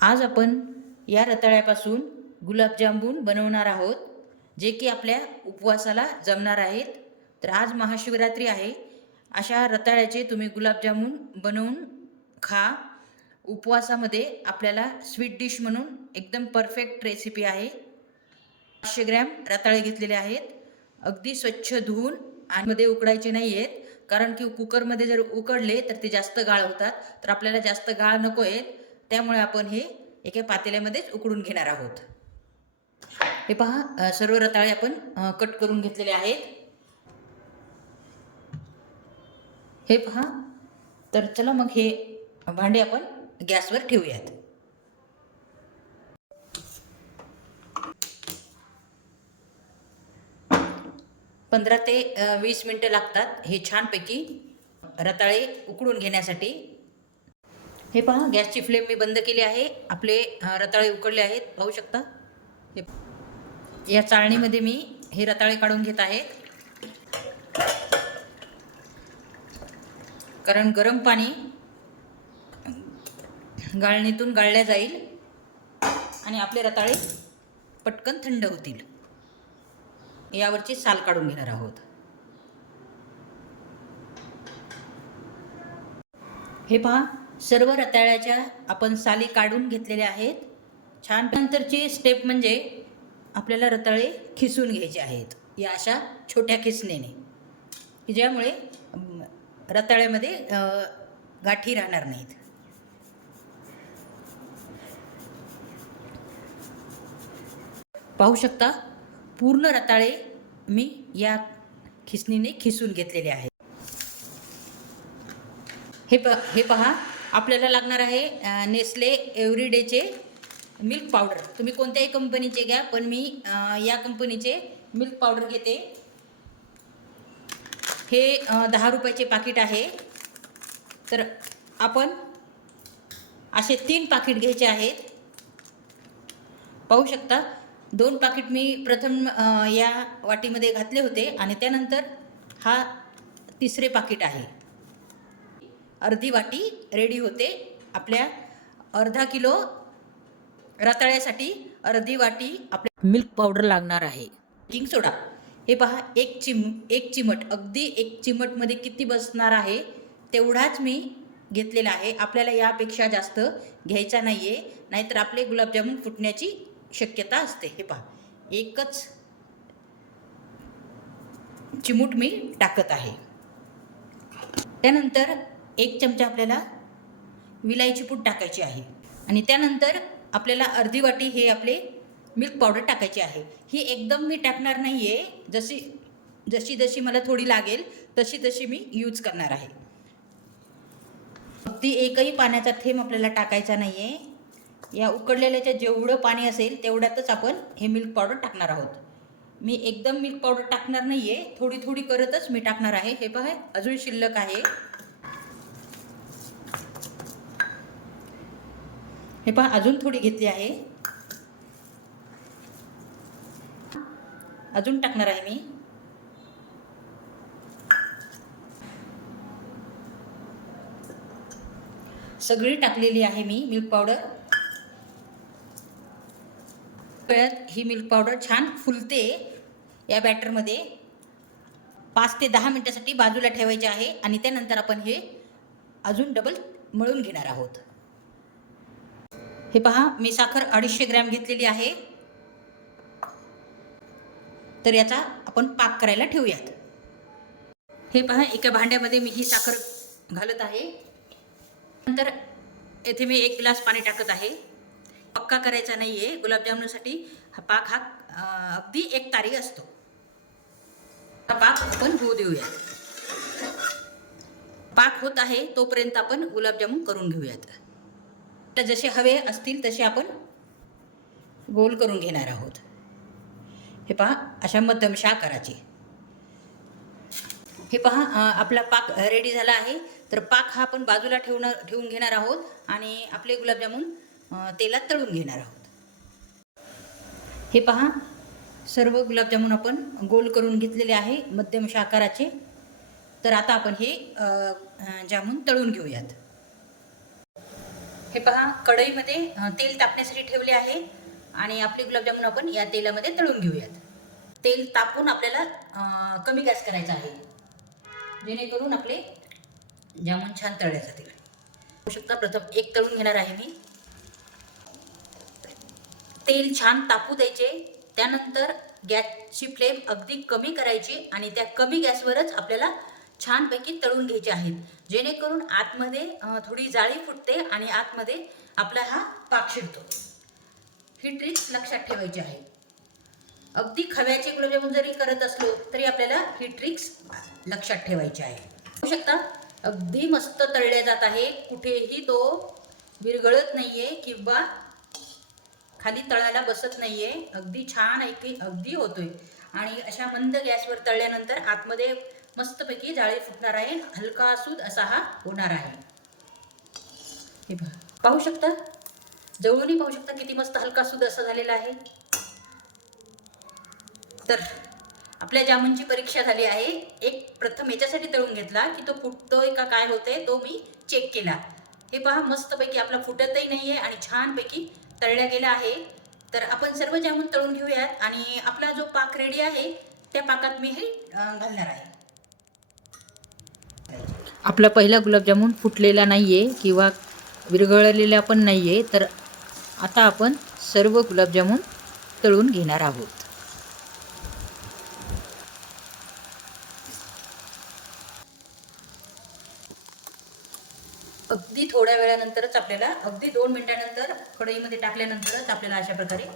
आज आपण या रताळ्यापासून गुलाबजामुन बनवणार आहोत जे की आपल्या उपवासाला जमणार आहेत. तर आज महाशिवरात्री आहे. अशा रताळ्याचे तुम्ही गुलाबजामुन बनवून खा. उपवासामध्ये आपल्याला स्वीट डिश म्हणून एकदम परफेक्ट रेसिपी आहे. पाचशे ग्रॅम रताळे घेतलेले आहेत. अगदी स्वच्छ धुवून आणि मध्ये उकडायचे नाही आहेत. कारण की कुकरमध्ये जर उकडले तर ते जास्त गाळ होतात. तर आपल्याला जास्त गाळ नको आहेत. त्यामुळे आपण हे एका पातेल्यामध्येच उकडून घेणार आहोत. हे पहा सर्व रताळे आपण कट करून घेतलेले आहेत. हे पहा तर चला मग हे भांडे आपण गॅसवर ठेवूयात. पंधरा ते वीस मिनटं लागतात हे छानपैकी रताळे उकडून घेण्यासाठी. हे पहा गॅसची फ्लेम मी बंद केली आहे. आपले रताळे उकडले आहेत. पाहू शकता? हे या चाळणीमध्ये मी हे रताळे काढून घेत आहेत कारण गरम पाणी गाळणीतून गाळल्या जाईल आणि आपले रताळे पटकन थंड होतील. यावरची साल काढून घेणार आहोत. हे पहा सर्व रताळ्याच्या आपण साली काढून घेतलेल्या आहेत. छान नंतरची स्टेप म्हणजे आपल्याला रताळे खिसून घ्यायचे आहेत. या अशा छोट्या खिसणीने. की ज्यामुळे रताळ्यामध्ये गाठी राहणार नाहीत. पाहू शकता पूर्ण रताळे मी या खिसणीने खिसून घेतलेले आहेत. हे प हे पहा. आपल्याला लागणार आहे नेस्ले एव्हरीडेचे मिल्क पावडर. तुम्ही कोणत्याही कंपनीचे घ्या पण मी या कंपनीचे मिल्क पावडर घेते. हे दहा रुपयाचे पाकिट आहे. तर आपण असे तीन पाकिट घ्यायचे आहेत. पाहू शकता दोन पाकिट मी प्रथम या वाटीमध्ये घातले होते आणि त्यानंतर हा तिसरे पाकिट आहे. अर्धी वाटी रेडी होते. आपल्या अर्धा किलो रताळ्यासाठी अर्धी वाटी आपल्या मिल्क पावडर लागणार आहे. Baking soda. हे पहा एक चिम एक चिमट. अगदी एक चिमटमध्ये किती बसणार आहे तेवढाच मी घेतलेला आहे. आपल्याला यापेक्षा जास्त घ्यायचा नाही आहे नाहीतर आपले गुलाबजामुन फुटण्याची शक्यता असते. हे पहा एकच चिमूट मी टाकत आहे. त्यानंतर एक चमचा आपल्याला विलायची पूड टाकायची आहे. आणि त्यानंतर आपल्याला अर्धी वाटी हे आपले मिल्क पावडर टाकायची आहे. ही एकदम मी टाकणार नाही आहे जशी जशी जशी मला थोडी लागेल तशी तशी मी यूज करणार आहे. अगदी एकही पाण्याचा थेंब आपल्याला टाकायचा नाही आहे या उकडलेल्याच्या जेवढं पाणी असेल तेवढ्यातच आपण हे मिल्क पावडर टाकणार आहोत. मी एकदम मिल्क पावडर टाकणार नाही आहे थोडी थोडी करतच मी टाकणार आहे. हे पहा अजून शिल्लक आहे. हे पण अजून थोडी घेतली आहे. अजून टाकणार आहे मी. सगळी टाकलेली आहे मी मिल्क पावडर वेळात ही मिल्क पावडर छान फुलते या बॅटरमध्ये पाच ते दहा मिनटासाठी बाजूला ठेवायचे आहे आणि त्यानंतर आपण हे अजून डबल मळून घेणार आहोत. हे पहा मी साखर अडीचशे ग्रॅम घेतलेली आहे. तर याचा आपण पाक करायला ठेवूयात. हे पहा एका भांड्यामध्ये मी ही साखर घालत आहे. नंतर येथे मी एक ग्लास पाणी टाकत आहे. पक्का करायचा नाही आहे गुलाबजामुनसाठी हा पाक हा अगदी एक तारी असतो. हा पाक आपण होऊ देऊया पाक होत आहे तोपर्यंत आपण गुलाबजामुन करून घेऊयात. तर जसे हवे असतील तसे आपण गोल करून घेणार आहोत. हे पहा अशा मध्यमशा आकाराचे हे पहा आपला पाक रेडी झाला आहे. तर पाक हा आपण बाजूला ठेवणं ठेवून घेणार आहोत आणि आपले गुलाबजामून तेलात तळून घेणार आहोत. हे पहा सर्व गुलाबजामून आपण गोल करून घेतलेले आहे मध्यमशा आकाराचे तर आता आपण हे जामून तळून घेऊयात. हे पहा कढईमध्ये तेल तापण्यासाठी ठेवले आहे आणि आपले गुलाबजामुन आपण या तेलामध्ये तळून घेऊयात. तेल तापून आपल्याला कमी गॅस करायचा आहे. जेणेकरून आपले जामून छान तळले जातील. होऊ शकता प्रथम एक तळून घेणार आहे मी. तेल छान तापू द्यायचे त्यानंतर गॅसची फ्लेम अगदी कमी करायची आणि त्या कमी गॅसवरच आपल्याला छानपैकी तळून घ्यायचे आहेत. जेणेकरून आतमध्ये थोडी जाळी फुटते आणि आतमध्ये आपला हा पाक शिरतो. ही ट्रिक्स लक्षात ठेवायची आहे. अगदी खव्याचे गुलाबजामुन जरी करत असलो तरी आपल्याला ही ट्रिक्स लक्षात ठेवायची आहे. पाहू शकता अगदी मस्त तळले जात आहे. कुठेही तो विरघळत नाहीये किंवा खाली तळायला बसत नाहीये. अगदी छान ऐकी अगदी होतोय. आणि अशा मंद गॅसवर तळल्यानंतर आतमध्ये मस्तपैकी जाळी फुटणार आहे. हलका सूद असा हा होणार आहे. हे बघा. पाहू शकता? जवळूनही पाहू शकता किती मस्त हलका सूद असा झालेला आहे. तर आपल्या जामुनची परीक्षा झाली आहे. एक प्रथम याच्यासाठी तळून घेतला की तो फुटतोय का काय होतंय तो मी चेक केला. हे पहा मस्तपैकी आपला फुटतही नाही आहे आणि छानपैकी तळल्या गेला आहे. तर आपण सर्व जामून तळून घेऊयात आणि आपला जो पाक रेडी आहे त्या पाकात मी हे घालणार आहे. आपला पहिला गुलाबजामून फुटलेला नाही आहे किंवा विरघळलेला पण नाही आहे तर आता आपण सर्व गुलाबजामून तळून घेणार आहोत. अगदी थोड्या वेळानंतरच आपल्याला अगदी दोन मिनिटानंतर कढईमध्ये टाकल्यानंतरच आपल्याला अशा प्रकारे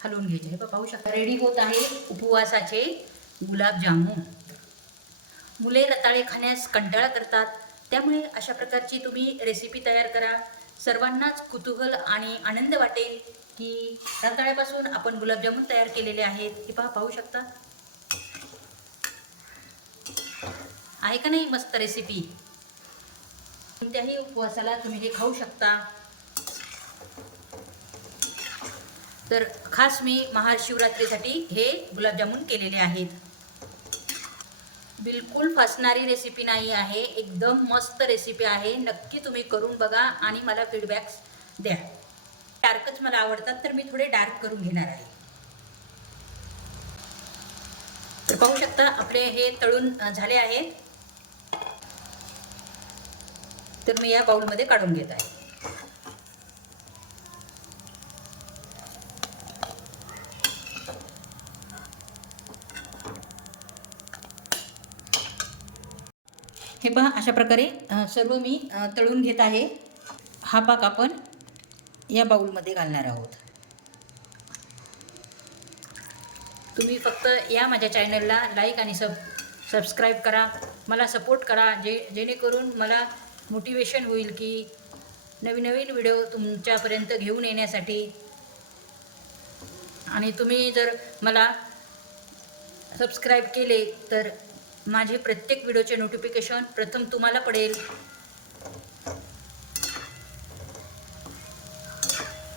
हलवून घ्यायचे हे पाहू शकता रेडी होत आहे उपवासाचे गुलाबजामुन. मुले रताळे खाण्यास कंटाळा करतात. त्यामुळे अशा प्रकारची तुम्ही रेसिपी तयार करा. सर्वांनाच कुतूहल आणि आनंद वाटेल की रताळ्यापासून आपण गुलाबजामून तयार केलेले आहेत हे पहा पाहू शकता? आहे का नाही मस्त रेसिपी कोणत्याही उपवासाला तुम्ही हे खाऊ शकता. तर खास मी महाशिवरात्रीसाठी हे गुलाबजामुन केलेले आहेत. बिलकुल फसणारी रेसिपी नाही आहे. एकदम मस्त रेसिपी आहे. नक्की तुम्ही करून बघा आणि मला फीडबॅक्स द्या. डार्कच मला आवडतात तर मी थोडे डार्क करून घेणार आहे. तर पाहू शकता आपले हे तळून झाले आहेत तर मी या बाउलमध्ये काढून घेत आहे. हे पहा अशा प्रकारे सर्व मी तळून घेत आहे. हा पाक आपण या बाउलमध्ये घालणार आहोत. तुम्ही फक्त या माझ्या चॅनलला लाईक आणि सब सबस्क्राईब करा. मला सपोर्ट करा जे जेणेकरून मला मोटिवेशन होईल की नवीन नवीन व्हिडिओ तुमच्यापर्यंत घेऊन येण्यासाठी. आणि तुम्ही जर मला सबस्क्राईब केले तर माझे प्रत्येक व्हिडिओचे नोटिफिकेशन प्रथम तुम्हाला पडेल.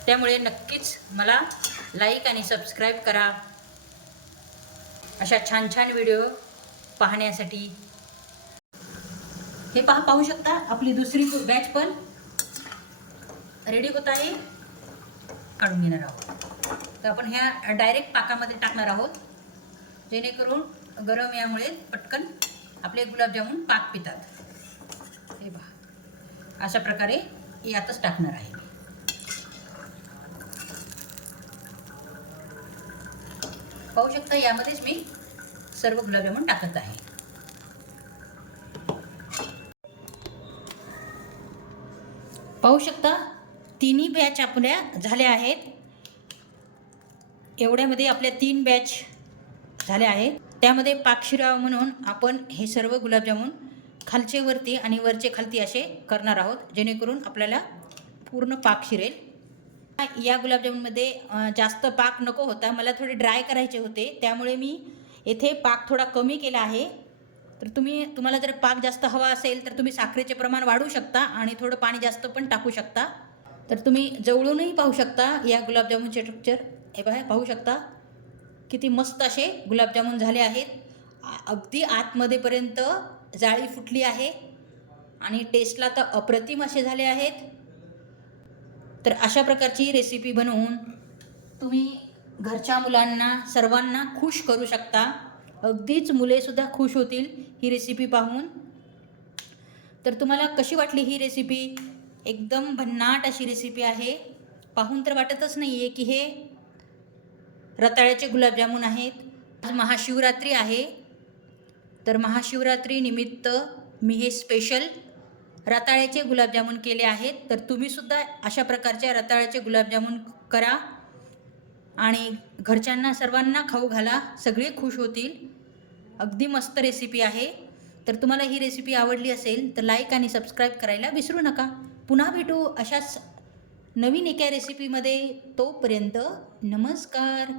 त्यामुळे नक्कीच मला लाईक आणि सबस्क्राईब करा. अशा छान छान व्हिडिओ पाहण्यासाठी. हे पहा पाहू शकता आपली दुसरी बॅच पण रेडी होत आहे. काढून घेणार आहोत. तर आपण ह्या डायरेक्ट पाकामध्ये टाकणार आहोत. जेणेकरून गरम यामुळे पटकन आपले गुलाबजामुन पाक पितात. हे पहा अशा प्रकारे यातच टाकणार आहे पाहू शकता यामध्येच मी सर्व गुलाबजामुन टाकत आहे. पाहू शकता तिन्ही बॅच आपल्या झाल्या आहेत. एवढ्यामध्ये आपल्या तीन बॅच झाल्या आहेत. त्यामध्ये पाकशिरा म्हणून आपण हे सर्व गुलाबजामुन खालचे वरती आणि वरचे खालती असे करणार आहोत जेणेकरून आपल्याला पूर्ण पाक शिरेल. या गुलाबजामुनमध्ये जास्त पाक नको होता मला थोडे ड्राय करायचे होते त्यामुळे मी येथे पाक थोडा कमी केला आहे. तर तुम्ही तुम्हाला जर पाक जास्त हवा असेल तर तुम्ही साखरेचे प्रमाण वाढवू शकता आणि थोडं पाणी जास्त पण टाकू शकता. तर तुम्ही जवळूनही पाहू शकता या गुलाबजामुनचे स्ट्रक्चर हे बघा पाहू शकता. किती मस्त असे गुलाबजामुन झाले आहेत. अगदी आतमध्येपर्यंत जाळी फुटली आहे. आणि टेस्टला तर अप्रतिम असे झाले आहेत. तर अशा प्रकारची रेसिपी बनवून तुम्ही घरच्या मुलांना सर्वांना खुश करू शकता. अगदीच मुलेसुद्धा खुश होतील ही रेसिपी पाहून. तर तुम्हाला कशी वाटली ही रेसिपी एकदम भन्नाट अशी रेसिपी आहे. पाहून तर वाटतच नाही आहे की हे रताळ्याचे गुलाबजामुन आहेत. आज महाशिवरात्री आहे. तर महाशिवरात्री निमित्त मी हे स्पेशल रताळ्याचे गुलाबजामुन केले आहेत. तर तुम्हीसुद्धा अशा प्रकारच्या रताळ्याचे गुलाबजामुन करा. आणि घरच्यांना सर्वांना खाऊ घाला. सगळे खुश होतील. अगदी मस्त रेसिपी आहे. तर तुम्हाला ही रेसिपी आवडली असेल तर लाईक आणि सबस्क्राईब करायला विसरू नका. पुन्हा भेटू अशाच नवीन एका रेसिपीमध्ये तोपर्यंत नमस्कार.